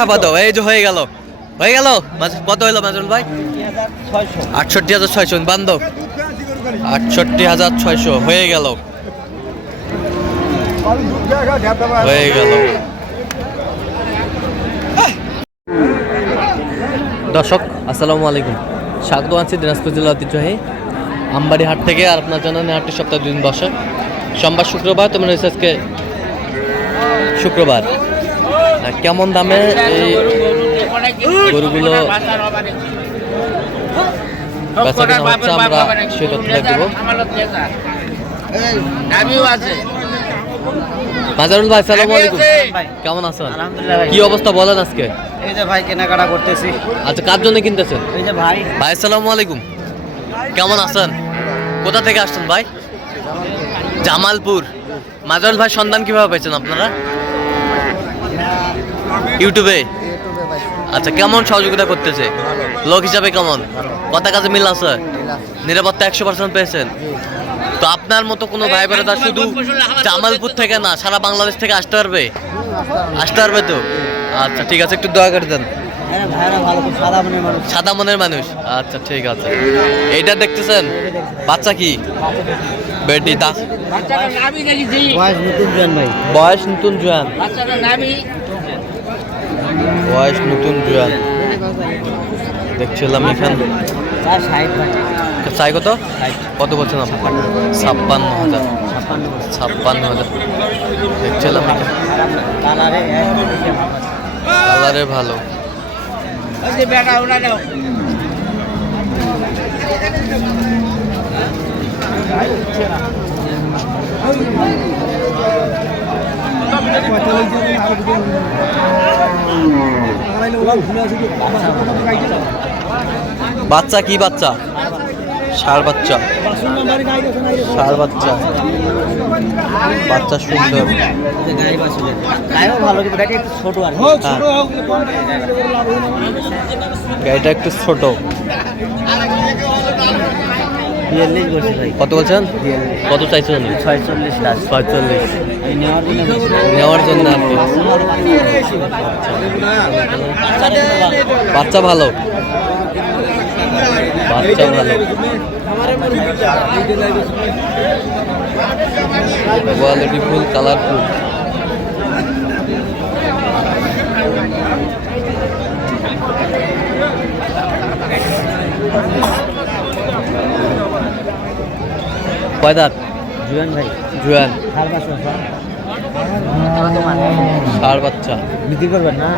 থাপা দাও, এই যে হয়ে গেল কত হইলো মাজুল ভাই? 68,600 বান্ধব, 68,600 হয়ে গেল। দর্শক আসসালামু আলাইকুম, স্বাগত আছি দিনাজপুর জেলা ঐতিহ্যবাহী আমবাড়ি হাট থেকে। আর আপনার জানেন হাটটি সপ্তাহে 2 দিন বসে, সোমবার শুক্রবার। তো মনে হচ্ছে আজকে শুক্রবার। কেমন দামে এই গরুগুলো বেচা কেনা হচ্ছে আমরা সেটা তুলে দেবো। মাজারুল ভাই আসসালামু আলাইকুম, কেমন আছেন? কি অবস্থা বলেন আজকে? এই যে ভাই কেনাকাটা করতেছি। আচ্ছা, কার জন্য কিনতেছেন? এই যে ভাই আসসালামু আলাইকুম, কেমন আছেন? কোথা থেকে আসছেন ভাই? জামালপুর। মাজারুল ভাই সন্ধান কিভাবে পেয়েছেন আপনারা? ইউটিউবে। আচ্ছা, কেমন সহযোগিতা করতেছে? লোক হিসাবে কেমন? কথা কাজে মিল আছে? নিরাপত্তা 100% পেয়েছেন? তো আপনার মতো কোনো ভাই বোনেরা শুধু জামালপুর থেকে না, সারা বাংলাদেশ থেকে আসতে পারবে তো? আচ্ছা ঠিক আছে, একটু দয়া করে দেন। সাদা মনের মানুষ, আচ্ছা ঠিক আছে। এইটা দেখতেছেন বাচ্চা কি বেটি? বয়স নতুন জোয়ান, দেখছিলাম এখানে। চাই কত বলছেন আপনি? 56,000 দেখছিলাম। কালারে ভালো। বাচ্চা কি বাচ্চা? ষাঁড় বাচ্চা, বাচ্চা সুন্দর। গাড়িটা একটু ছোট। কত বলছেন? কত চাইছেন? 46 নেওয়ার জন্য আর কি। বাচ্চা ভালো, কোয়ালিটি ফুল, কালারফুল। কয় দাঁত? জুয়ান ভাই, জুয়ান। ষাঁড় বাচ্চা বিক্রি করবেন না?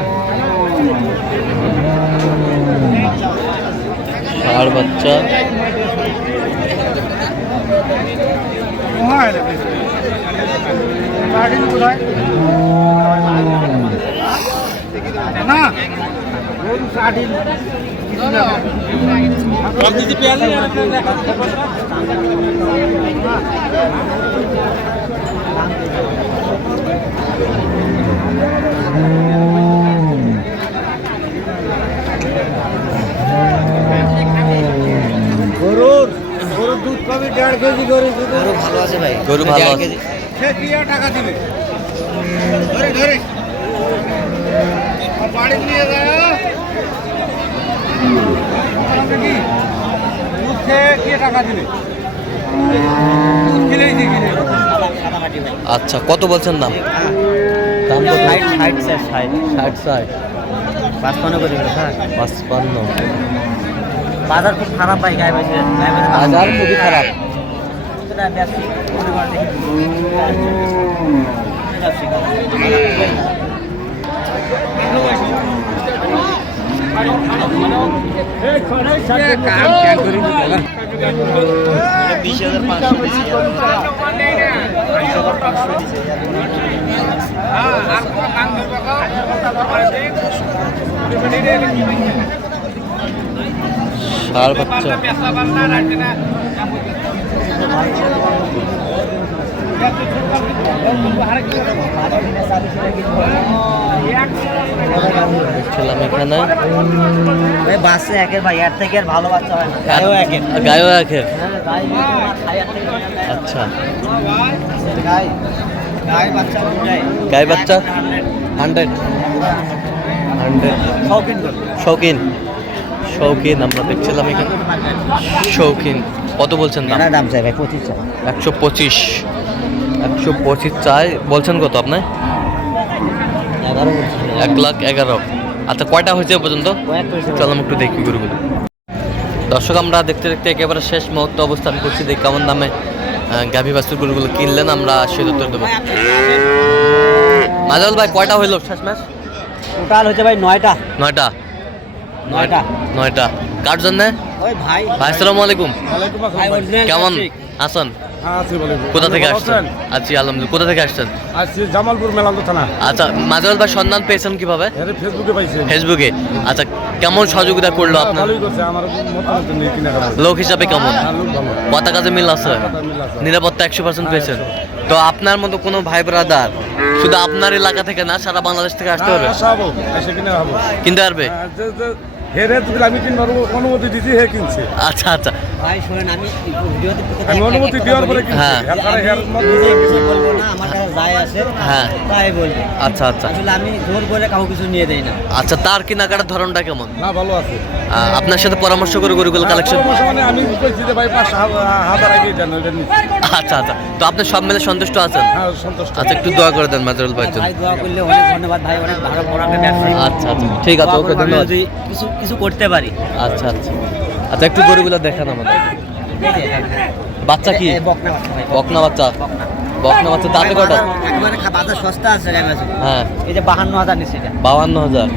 ষাঁড় বাচ্চা, গরুর দুধ পাবে 1.5 কেজি। গরু ভালো আছে ভাই, গরু ভালো আছে। টাকা দিবে ধরে বাড়ি নিয়ে যায়। আচ্ছা, কত বলছেন দাম? দাম কত? 60 55 করে। 55। বাজার খুব খারাপ ভাই, বাজার খুবই খারাপ। ষাঁড় বাচ্চা, দেখছিলাম এখানে। বাচ্চা একের ভাই, এর থেকে আর ভালো বাচ্চা হয় না। গায়ও একের। আচ্ছা, গাই বাচ্চা 100 ব্র্যান্ডের শৌখিন শৌখিন আমরা দেখছিলাম এখানে শৌখিন। কত বলছেন দাম? দাম চাই ভাই 25 টাকা। 125 চাই বলছেন। কত আপনার? 1,11,000। আচ্ছা কয়টা হয়েছে এ পর্যন্ত? চলো আমি একটু দেখি গরুগুলো। দর্শক আমরা দেখতে দেখতে একেবারে শেষ মুহূর্তে অবস্থান করছি। দেখি কেমন দামে গাভী বাছুর গরুগুলো কিনলেন, আমরা সে উত্তর দেবো। মাজাল ভাই কয়টা হইল শেষ ম্যাচ? টোটাল হচ্ছে ভাই 9টা। 9টা কার জন্য? ওই ভাই আসসালামু আলাইকুম। ভাই কেমন আছেন? কোথা থেকে আসছেন? আছি আলহামদুলিল্লাহ। কোথা থেকে আসছেন? আসছি জামালপুর মেলান্দ থানা। আচ্ছা মাজাল ভাই সন্ধান পেয়েছেন কিভাবে? ফেসবুকে পাইছি। ফেসবুকে। আচ্ছা কেমন সহযোগিতা করলো আপনার? ভালোই করছে, আমার মতামত নেই কিনা করা। লোক হিসাবে কেমন? লোক ভালো। কথা কাজে মিল আছে? নিরাপত্তা 100% পেয়েছেন? তো আপনার মতো কোনো ভাই ব্রাদার শুধু আপনার এলাকা থেকে না সারা বাংলাদেশ থেকে আসতে হবে? আসাবো, এসে কিনে খাবো। কিনতে পারবে? হেরে যদি আমি কিনবার অনুমতি দিছি, হে কিনছে। আচ্ছা আচ্ছা ভাই শুনেন, আমি আমি অনুমতি দেওয়ার পরে কিনছি। হ্যাঁ। কিছু বলবো না, আমার কাছে যাই আসে হ্যাঁ। তাই বলবে। আচ্ছা আচ্ছা আসলে আমি জোর করে কাউকে কিছু নিয়ে দেই না। আচ্ছা তার কেনাকাটার ধরনটা কেমন? না ভালো আছে। আপনার সাথে পরামর্শ করে গরুগুলো কালেকশন? পরামর্শ মানে আমি কইছি যে ভাই 5,000 আগে দেন, ওইটা নিচ্ছি। আচ্ছা আচ্ছা তো আপনি সব মিলে সন্তুষ্ট আছেন? হ্যাঁ সন্তুষ্ট। আচ্ছা একটু দোয়া করে দেন মাজরুল ভাইয়ের জন্য। ভাই দোয়া করলে অনেক ধন্যবাদ ভাই, অনেক ভালো বড় একটা ব্যবসায়ী। আচ্ছা আচ্ছা ঠিক আছে, ওকে ধন্যবাদ। যদি কিছু কিছু করতে পারি। আচ্ছা আচ্ছা আচ্ছা একটু গরুগুলো দেখান আমাদের। এই যে বাচ্চা কি? বকনা বাচ্চা ভাই। বকনা বাচ্চা। বকনা। বকনা বাচ্চা দাঁতে কয়টা? একেবারে বাজার সস্তা আছে গাই মাছ। হ্যাঁ এই যে 52,000 নিচে এটা। 52,000।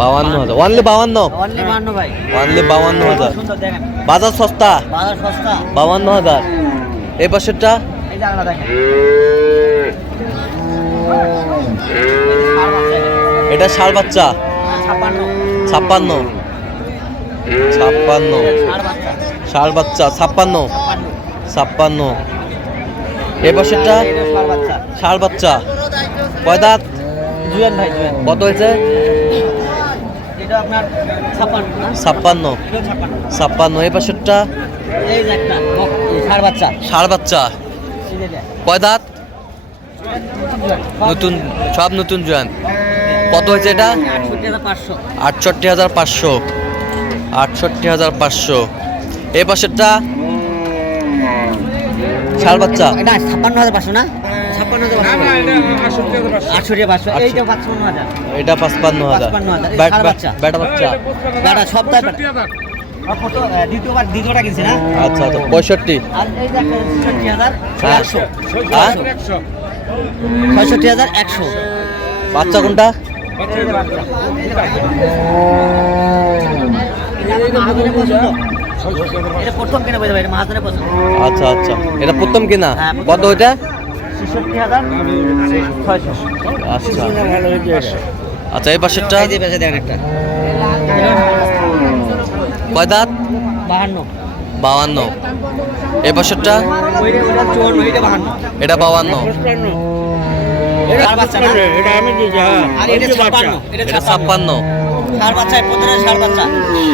52,000 অনলি 52? অনলি 52 ভাই। অনলি 52,000। সুন্দর দেখেন। বাজার সস্তা? বাজার সস্তা। 52,000। এই পাশেরটা? এই জায়গাটা দেখেন। এটা ষাঁড় বাচ্চা? 56। 56। 56 ষাঁড় বাচ্চা। ষাঁড় বাচ্চা 56। 56। এই পাশেরটা? এটা ষাঁড় বাচ্চা। ষাঁড় বাচ্চা কয় দাঁত? জুয়েন ভাই জুয়েন। কত হয়েছে? এটা আপনার 56 না? 56। এটাও 56। 56। এই পাশেরটা? এই যে একটা ষাঁড় বাচ্চা। ষাঁড় বাচ্চা এই যে এটা। কয় দাঁত? নতুন, সব নতুন জোয়ান। কত হয়েছে এটা? 68,500। 68,500। 68,500। এই পাশেরটা? ষাঁড় বাচ্চা। এটা 56,500 না? 56,500। 68,500। এইটা 55,000। এটা 55,000। 55,000 এই ষাঁড় বাচ্চা। বেটা বাচ্চা। বেটা সপ্তাহে দ্বিতীয়টা কিনছি না? আচ্ছা আচ্ছা 65। আর এই যে একটা 66,000 হ্যাঁ। 100। হ্যাঁ? 66,100। বাচ্চা কোনটা? এই যে বাচ্চা। এই যে বাচ্চা। এটা মাহাজনের পছন্দ। এটা প্রথম কিনে বলতে ভাই, এটা মাহাজনের পছন্দ। আচ্ছা আচ্ছা এটা প্রথম কিনা? হ্যাঁ, প্রথম। কত ওইটা? 66,600। আচ্ছা আচ্ছা এই পাশেরটা? এই যে বেঁচে দেখেন একটা। কয় দাঁত? 52। 52। এই পাশেরটা? ওইটা 54, ওইটা 52। এটা 52। ষাঁড় বাচ্চা না? আর এটা 56, এটা 56। ষাঁড় বাচ্চা, প্রত্যেকটা ষাঁড় বাচ্চা।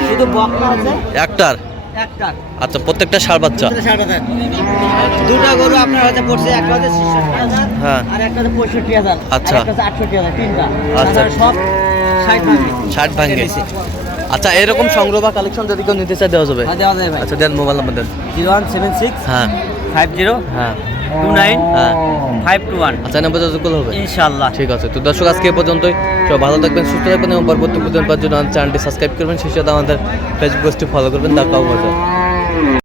শুধু বকনা আছে একটার? একটা। আচ্ছা প্রত্যেকটা ষাঁড় বাচ্চা। প্রত্যেকটা ষাঁড় বাচ্চা। দুটো গরু আপনার হয়তো পড়ছে, একটা হচ্ছে 66,000 হ্যাঁ। আর একটা হচ্ছে 65,000। আচ্ছা। আর একটা হচ্ছে 68,000, তিনটা। আচ্ছা। তাছাড়া সব 60 ভাঙে। 60 ভাঙে। আচ্ছা এরকম সংগ্রহ বা কালেকশন যদি কেউ নিতে চায় দেওয়া যাবে? হ্যাঁ, দেওয়া যায় ভাই। আচ্ছা দেন মোবাইল নাম্বার দেন। 0176 হ্যাঁ 50 হ্যাঁ 29 হ্যাঁ 521। আচ্ছা নাম্বার যোগাযোগ হবে ইনশাআল্লাহ। ঠিক আছে। তো দর্শক আজকে এ পর্যন্তই। সব ভালো থাকবেন, সুস্থ থাকবেন এবং পরবর্তী পর্যন্ত চ্যানেলটি সাবস্ক্রাইব করবেন, সেই সাথে আমাদের ফেসবুক পেজটি ফলো করবেন। দেখা হবে।